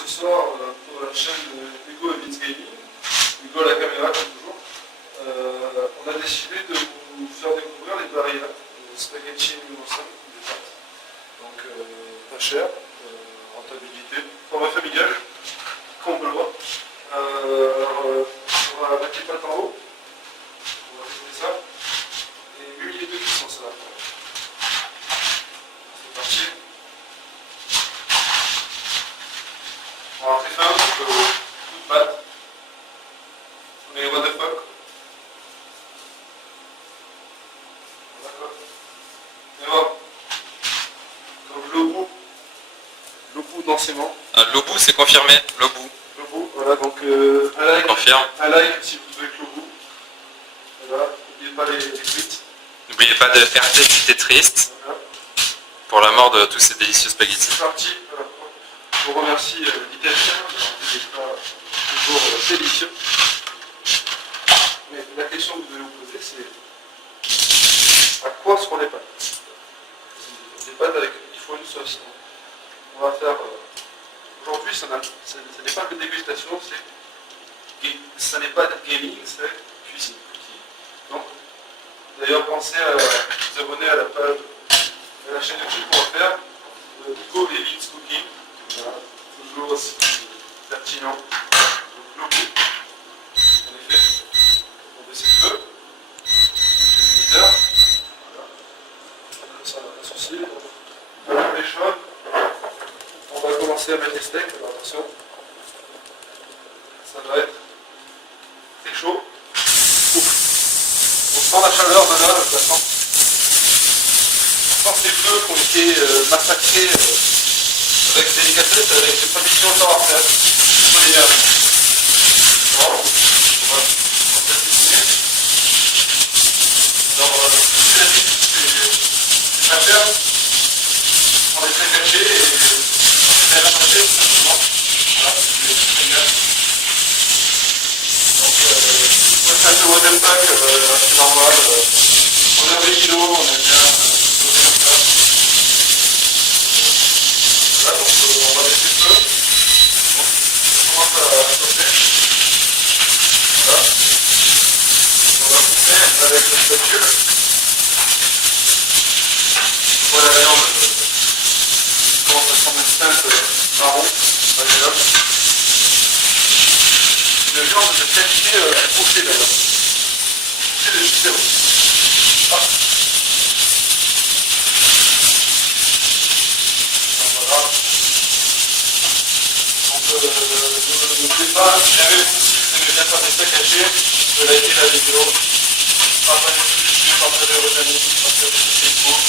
ce soir pour la chaîne Hugo et Vince Gaming, Hugo à la caméra comme toujours. On a décidé de vous faire découvrir les barilla, spaghetti universal des pâtes. Donc pas cher, rentabilité, format familial, comme on peut le voir. On va mettre les pâtes en haut, on va tester ça, et huile de cuisson, ça va faire. C'est parti. On va très fin, coup de pâte. Mais what the fuck. D'accord. Et voilà. Donc le bout densément. Ah, l'obou, c'est confirmé, l'obou. Le bout, voilà, donc Confirme. un like si vous trouvez que le bout. Voilà, n'oubliez pas les tweets. N'oubliez pas de RT si t'es triste. Voilà. Pour la mort de tous ces délicieux spaghettis. C'est parti. Voilà. Je vous remercie l'Italien d'avoir fait des plats toujours délicieux. Mais la question que vous devez vous poser, c'est à quoi seront les pâtes? Des pâtes avec, il faut une sauce. On va faire, aujourd'hui, ce n'est pas que dégustation, ça n'est pas gaming, c'est cuisine. Donc, d'ailleurs, pensez à vous abonner à la page, à la chaîne YouTube qu'on va faire, Hugo et Vince Cooking. Voilà, toujours aussi pertinent. Donc, le goût, en effet, on baisse le feu, l'émetteur, voilà, comme ça, pas de souci. On va les chaudes. On va commencer à mettre les steaks, alors attention, ça va être très chaud. Ouf. On sent la chaleur de là, je la sens. Je sens que les feux qui ont été massacrés avec délicatesse, avec des prévisions de savoir-faire. On est bien. Bon, on va cuisiner. Alors, c'est la vie, c'est pas cher. On est très caché et on est rattaché tout simplement. Voilà, c'est très bien. Donc, c'est un peu modem pack, c'est normal. On a un kilo, on est bien posé comme ça. Voilà, donc on va laisser le feu. Bon, ça commence à chauffer. Voilà. On va couper avec le spatule. Voilà la viande. Commence à prendre une teinte marron, agréable. Une viande de qualité bouchée d'ailleurs. C'est des super. Ah. Voilà. Donc n'oubliez pas, si jamais vous aimez bien faire des steaks hachés, de liker la vidéo, partagez sur YouTube, partagez à vos amis, partagez sur Facebook.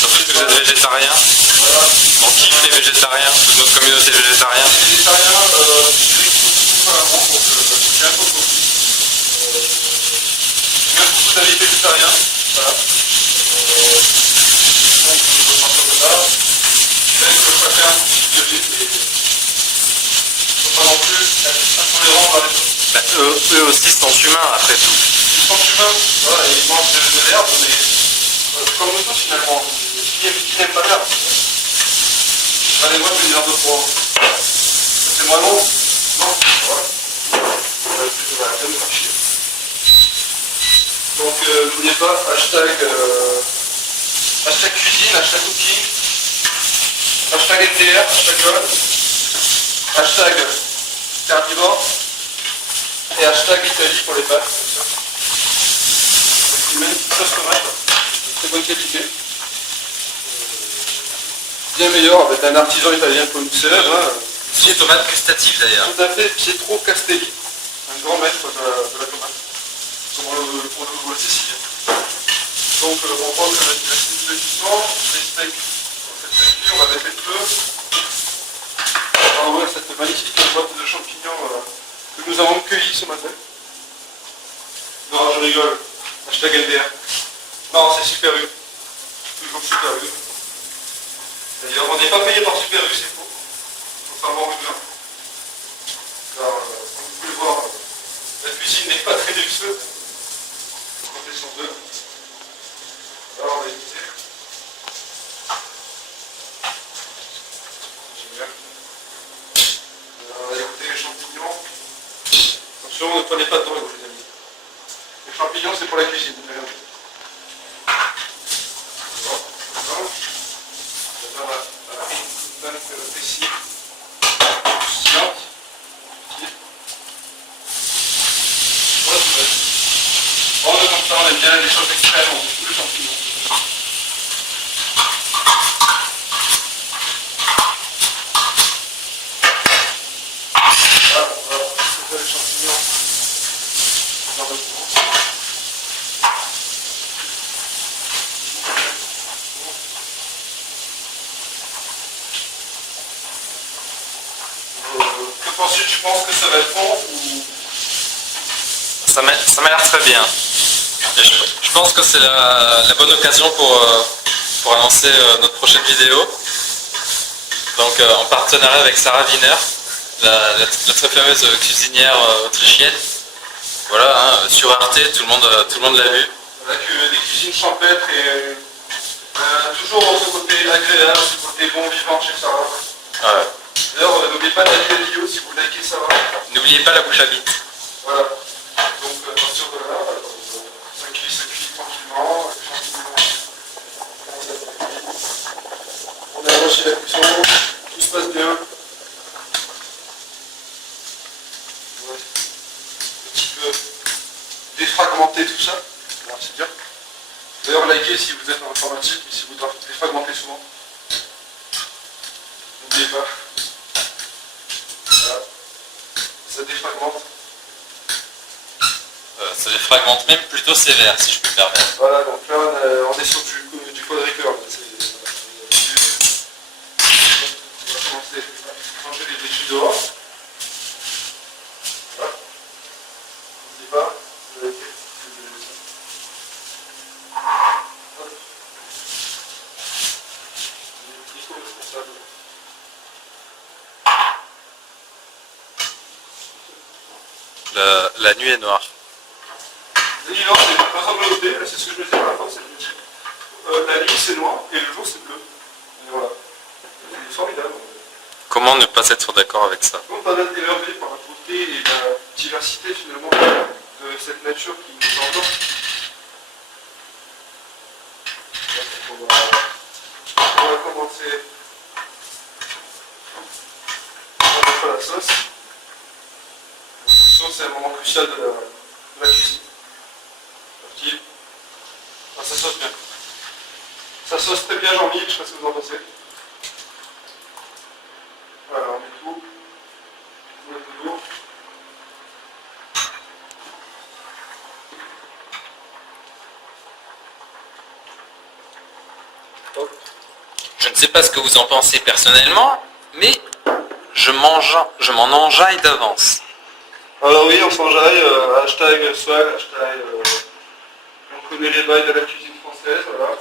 Surtout si vous êtes végétarien. Voilà. On kiffe les végétariens, toute notre communauté végétarienne. Les végétariens, je les trouve pas bon, donc c'est un peu beaucoup. J'ai même beaucoup d'amis végétariens. Voilà. Donc je vais partir de là. Je sais que chacun a son style de vie, mais il ne faut pas non plus être intolérant vers les autres. Bah, eux aussi sont humains après tout. Ils sont humains, voilà, ils mangent de l'herbe, mais comme nous tous finalement. Qui n'aime pas l'herbe? Allez, moi je vais dire deux fois. C'est moi non? Non, voilà. On va bien me faire chier. Donc n'oubliez pas, hashtag cuisine, hashtag cooking, hashtag NTR, hashtag God, hashtag carnivore et hashtag Italie pour les pâtes. Une magnifique sauce tomate, de très bonne qualité. Bien meilleur avec un artisan italien comme une célèbre. Hein. Sauce tomate gustative d'ailleurs. Tout à fait, Pietro Castelli, un grand maître de la tomate, comme on le voit sicilien. Donc on prend la cuisson, les steaks sont fait cuire, on va mettre le feu. On va ouvrir cette magnifique boîte de champignons que nous avons cueillis ce matin. Non, je rigole, hashtag LDR. Non, c'est Super U, toujours Super U. D'ailleurs, on n'est pas payé par Super U, c'est faux. Contrairement au bien. Car, comme vous pouvez le voir, la cuisine n'est pas très luxueuse. Comptez sur deux. Alors, on va éviter. Génial. prenez pas de drogue, les amis. Les champignons, c'est pour la cuisine. Regardez. Ici, croustillante. Bon, comme ça, on aime bien les choses extrêmes, on met tous les champignons. Voilà, on va les champignons. Que penses-tu? Tu penses que ça va être bon ou... Ça m'a l'air très bien. Et je pense que c'est la bonne occasion pour annoncer notre prochaine vidéo. Donc en partenariat avec Sarah Wiener, la très fameuse cuisinière autrichienne. Voilà, hein, sur Arte, tout le monde l'a vu. Avec des cuisines champêtres et toujours ce côté agréable, ce côté bon vivant chez Sarah. Ouais. D'ailleurs, n'oubliez pas de liker la vidéo si vous likez Sarah. N'oubliez pas la bouche à bite. Voilà. Donc à partir de là, ça cuit tranquillement. On a arrangé la cuisson, tout se passe bien. Ouais. Un petit peu défragmenter tout ça. Voilà, c'est bien. D'ailleurs, likez si vous êtes en informatique et si vous défragmentez souvent. N'oubliez pas. Voilà. Ça défragmente. Ça défragmente même plutôt sévère, si je peux me permettre. Voilà, donc là on est sur du quadricurve. On va commencer à ranger les déchets dehors. Voilà. N'oubliez pas. La nuit est noire. La nuit noire, c'est pas besoin de le noter, c'est ce que je me disais à la fin, la nuit c'est noir et le jour c'est bleu. Et voilà. C'est formidable. Comment ne pas être d'accord avec ça? Donc on a été élevé par la beauté et la diversité finalement de cette nature qui nous enveloppe. On va commencer par mettre la sauce. La sauce c'est un moment crucial de la cuisine. Parti. Ah, ça sauce bien. Ça sauce très bien Jean-Michel, je sais pas ce que vous en pensez. Voilà, on met tout. On met tout lourd. Hop. Je ne sais pas ce que vous en pensez personnellement, mais je m'en enjaille d'avance. Alors oui, on s'enjaille, hashtag swag, hashtag on connaît les bails de la cuisine française, voilà.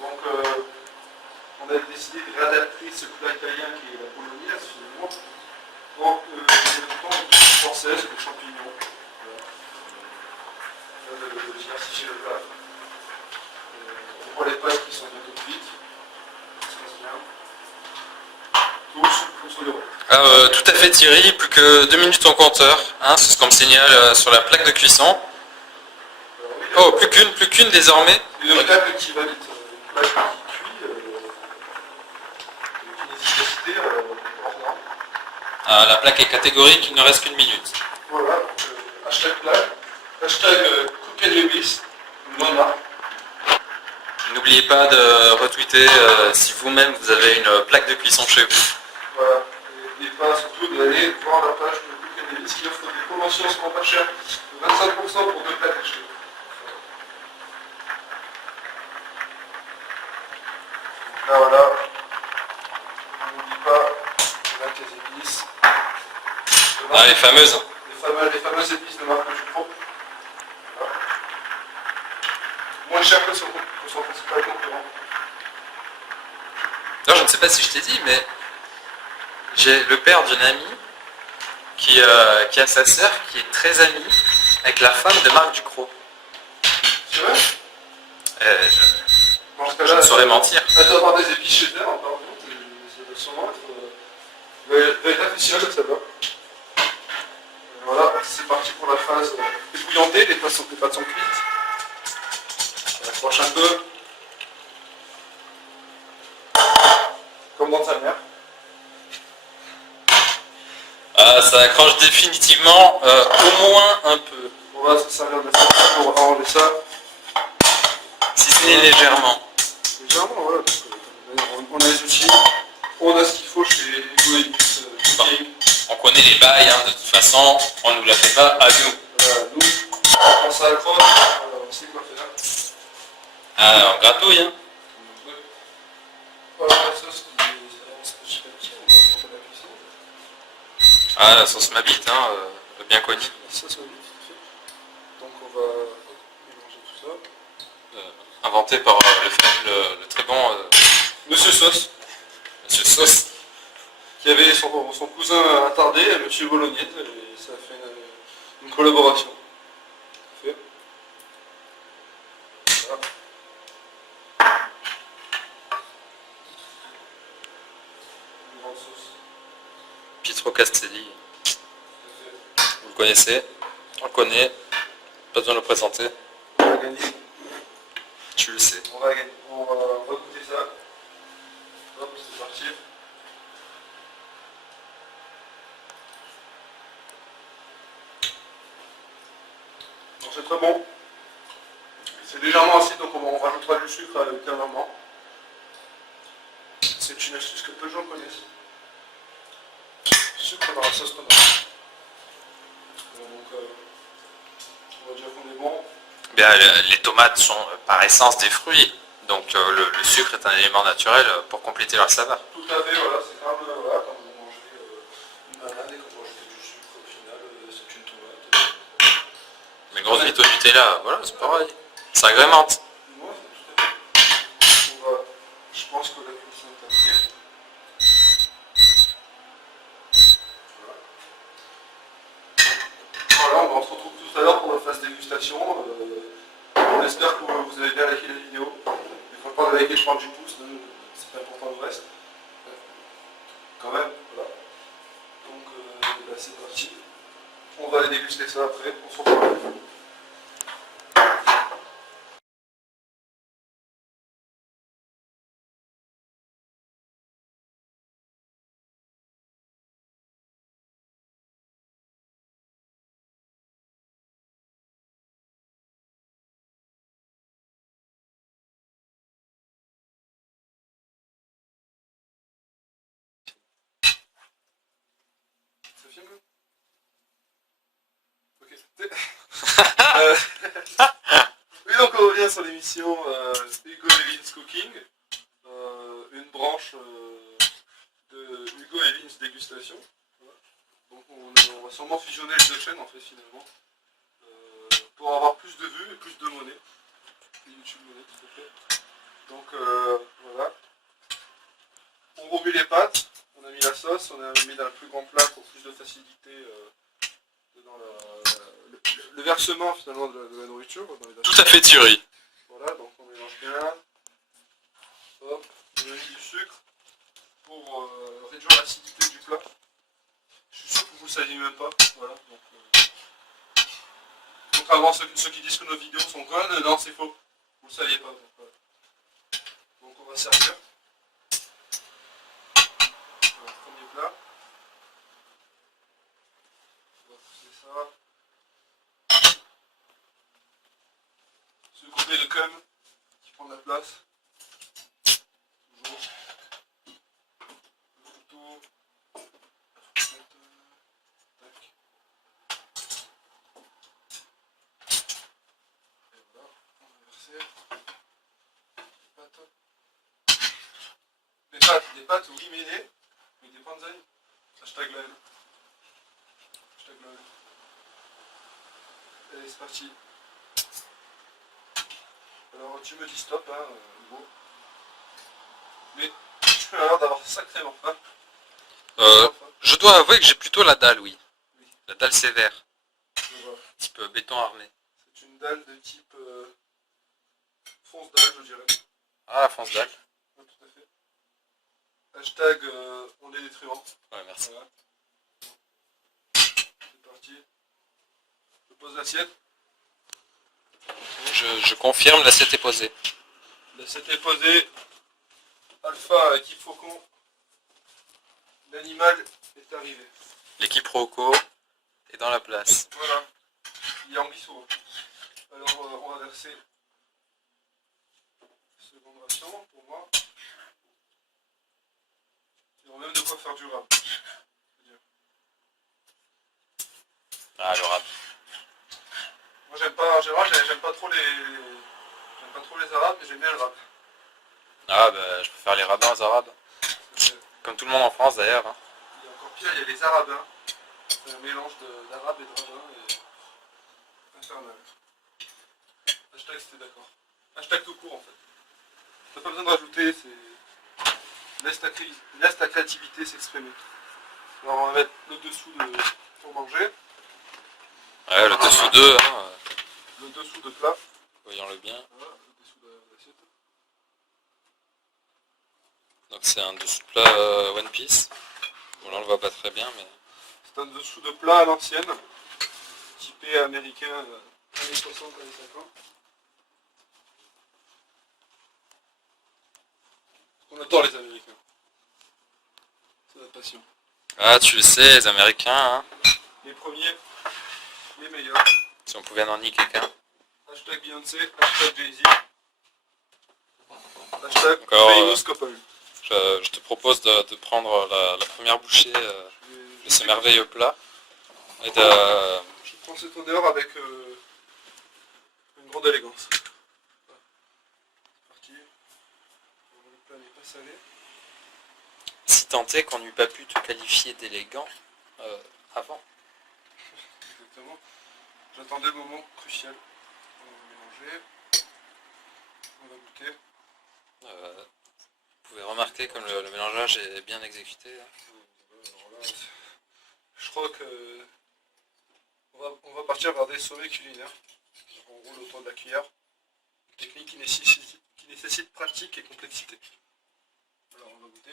Donc on a décidé de réadapter ce plat italien qui est la bolognaise finalement. Donc en cuisine française, les champignons. Voilà. De diversifier le plat. On voit les pâtes qui sont bientôt cuites. Ça se passe bien. Tout sous les roues. Tout à fait Thierry, plus que 2 minutes en compteur, hein, c'est ce qu'on me signale sur la plaque de cuisson. Oh, plus qu'une désormais. Une plaque qui va vite, une plaque qui cuit, une efficacité hors norme. La plaque est catégorique, il ne reste qu'une minute. Voilà, hashtag plaque, hashtag Cook and Lewis, non marque. N'oubliez pas de retweeter si vous-même vous avez une plaque de cuisson chez vous. Voilà, n'oubliez pas surtout d'aller voir la page de Cook and Lewis qui offre des promotions souvent pas chères, de 25% pour 2 plaques achetées. Là voilà, on n'oublie pas de mettre les épices. Ah, les fameuses. Les fameuses épices de marque Dupont. Voilà. Moins cher que son principal concurrent. Alors, je ne sais pas si je t'ai dit, mais j'ai le père d'une amie qui a sa sœur qui est très amie avec la femme de Marc Ducrot. C'est vrai? Je ne saurais mentir. Elle doit avoir des épices chez elle, en parlant. Ça doit sûrement être. Elle est aficionée de ça va. Voilà, c'est parti pour pour la phase ébouillantée, les pâtes sont cuites. On accroche un peu. Comme dans ta mère. Ah, ça accroche définitivement au moins un peu. On va se servir de ça pour arranger ça. Si ce n'est légèrement. Légèrement, voilà. On a les outils, on a ce qu'il faut chez Ego Cooking. On connaît les bails, hein, de toute façon, on ne nous la fait pas à nous. Voilà, nous, quand ça accroche, on sait quoi faire. Ah, on gratouille, hein. Voilà, la sauce qui avance petit à petit, on va monter la cuisson. Ah, la sauce Mabite, hein, bien connue. La sauce Mabite, tout à fait. Donc on va mélanger tout ça. Inventé par le très bon Monsieur Sauce, Monsieur Sauce. qui avait son cousin attardé, Monsieur Bolognaise, et ça a fait une collaboration. Fait. Voilà. Une grande sauce. Pietro Castelli. Vous le connaissez, on le connaît, pas besoin de le présenter. On va gagner. Tu le sais. On va gagner. On va goûter ça. Hop, c'est parti. Donc c'est très bon. C'est légèrement acide, donc on rajoutera du sucre ultérieurement. C'est une astuce que peu de gens connaissent. Sucre dans la sauce tomate. Donc on va dire qu'on est bon. Bien, les tomates sont par essence des fruits, donc le sucre est un élément naturel pour compléter leur saveur. Tout à fait, voilà, c'est comme voilà, quand vous mangez une banane et quand vous rajoutez du sucre, au final, c'est une tomate. Mais grosse mytho Nutella, voilà, c'est pareil. Ça agrémente. Moi, c'est tout à fait. Je pense que la cuisson est terminée. Voilà, on se retrouve tout à l'heure pour la phase dégustation. On espère que vous avez bien liké la vidéo. Il faut pas de liker, je parle du pouce, c'est important le reste. Quand même, voilà. Donc là c'est parti. On va aller déguster ça après, on se retrouve. Ça filme? Ok. Oui, donc on revient sur l'émission Hugo et Vince Cooking, une branche de Hugo et Vince Dégustation. Voilà. Donc on va sûrement fusionner les deux chaînes en fait finalement, pour avoir plus de vues et plus de monnaie. YouTube monnaie tout à fait. Donc voilà. On remue les pâtes, on a mis la sauce, on a mis dans le plus grand plat pour plus de facilité dans le versement finalement de la nourriture. Dans les Tout à fait Thierry. voilà, donc on mélange bien. Hop, on a mis du sucre pour réduire l'acidité du plat. Je suis sûr que vous ne le saviez même pas. Voilà, donc, contrairement à ceux qui disent que nos vidéos sont connes, non c'est faux. Vous ne le saviez pas. Donc, voilà. Donc on va servir. Voilà, premier plat. On va pousser ça. Ce côté de cum qui prend de la place. Toujours. Le couteau. Tac. Et voilà, on va verser. Des pâtes oui mêlées, mais des panzani. Hashtag LOL. Hashtag LOL. Allez, c'est parti. Alors tu me dis stop, hein, Hugo. Mais tu as l'air d'avoir sacrément faim. Je dois avouer que j'ai plutôt la dalle, oui. Oui. La dalle sévère, Je vois. type béton armé. C'est une dalle de type fonce dalle, je dirais. Ah, fonce dalle. Oui, tout à fait. Hashtag on est des truands. Ouais, merci. Voilà. C'est parti. pose l'assiette. Je confirme, l'assiette est posée. L'assiette est posée. Alpha, équipe Faucon. L'animal est arrivé. L'équipe Rocco est dans la place. Voilà. Il y a Anguissot. Alors on va verser seconde ration pour moi. Ils ont même de quoi faire du rap. Ah, le rap. Moi j'aime pas, en général j'aime pas trop les arabes, mais j'aime bien le rap. Ah, bah, je préfère les rabbins aux arabes. C'est- Comme tout le monde en France d'ailleurs. Hein. Il y a encore pire, il y a les arabins. C'est un mélange d'arabe et de rabbin et infernal. Hashtag c'était d'accord. Hashtag tout court en fait. T'as pas besoin de rajouter, c'est. Laisse ta créativité s'exprimer. Alors on va mettre le dessous pour manger, Ouais, le dessous d'eux, hein, le dessous de plat. voyons-le bien. Voilà, le dessous de l'assiette. Donc c'est un dessous de plat One Piece. Bon là on le voit pas très bien mais... C'est un dessous de plat à l'ancienne, typé américain années 60, années 50. On adore les Américains. C'est notre passion. Ah tu le sais, les Américains, hein. Les premiers, les meilleurs. Si on pouvait en niquer qu'un. Hashtag Beyoncé, hashtag Jay-Z. Hashtag Encore, famous couple. Je te propose de prendre la première bouchée de ce merveilleux plat. Et de... Je prends cette odeur avec une grande élégance. Voilà. C'est parti. Le plat n'est pas salé. Si tant est qu'on n'eût pas pu te qualifier d'élégant avant. Exactement. J'attendais le moment crucial. On va mélanger. On va goûter. Vous pouvez remarquer comme le mélangeage est bien exécuté. Hein. Alors là, je crois que on va partir vers des sommets culinaires. On roule autour de la cuillère. Une technique qui nécessite pratique et complexité. Alors on va goûter.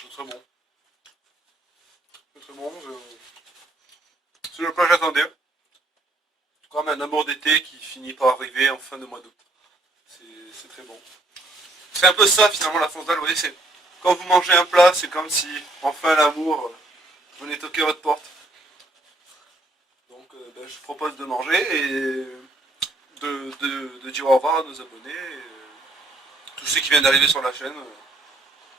C'est très bon. C'est très bon. C'est le plat que j'attendais. Comme un amour d'été qui finit par arriver en fin de mois d'août. C'est très bon. C'est un peu ça finalement la fondale, vous voyez, c'est quand vous mangez un plat, c'est comme si enfin l'amour venait toquer à votre porte. Donc je vous propose de manger et de dire au revoir à nos abonnés, et, tous ceux qui viennent d'arriver sur la chaîne.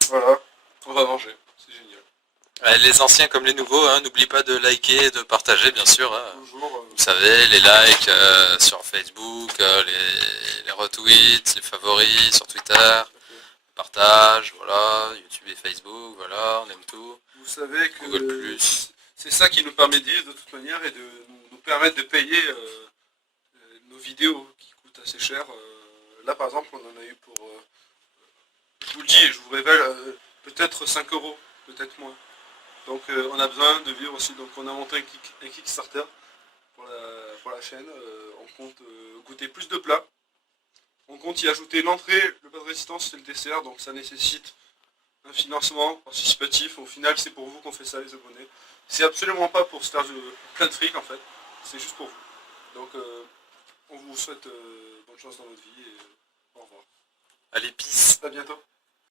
Voilà, on va manger, c'est génial. Les anciens comme les nouveaux, hein, n'oubliez pas de liker et de partager bien sûr. Hein. Toujours. Vous savez, les likes sur Facebook, les retweets, les favoris sur Twitter, partage, voilà, YouTube et Facebook, voilà, on aime tout. Vous savez que Google+. C'est ça qui nous permet de vivre de toute manière et de nous permettre de payer nos vidéos qui coûtent assez cher. Là par exemple on en a eu pour, je vous le dis et je vous révèle, peut-être 5 euros, peut-être moins. Donc on a besoin de vivre aussi, donc on a monté un Kickstarter pour la chaîne. On compte goûter plus de plats. On compte y ajouter l'entrée, le plat de résistance et le dessert, donc ça nécessite un financement participatif. Au final c'est pour vous qu'on fait ça les abonnés. C'est absolument pas pour se faire plein de fric en fait, c'est juste pour vous. Donc on vous souhaite bonne chance dans votre vie et au revoir. À l'épice. À bientôt.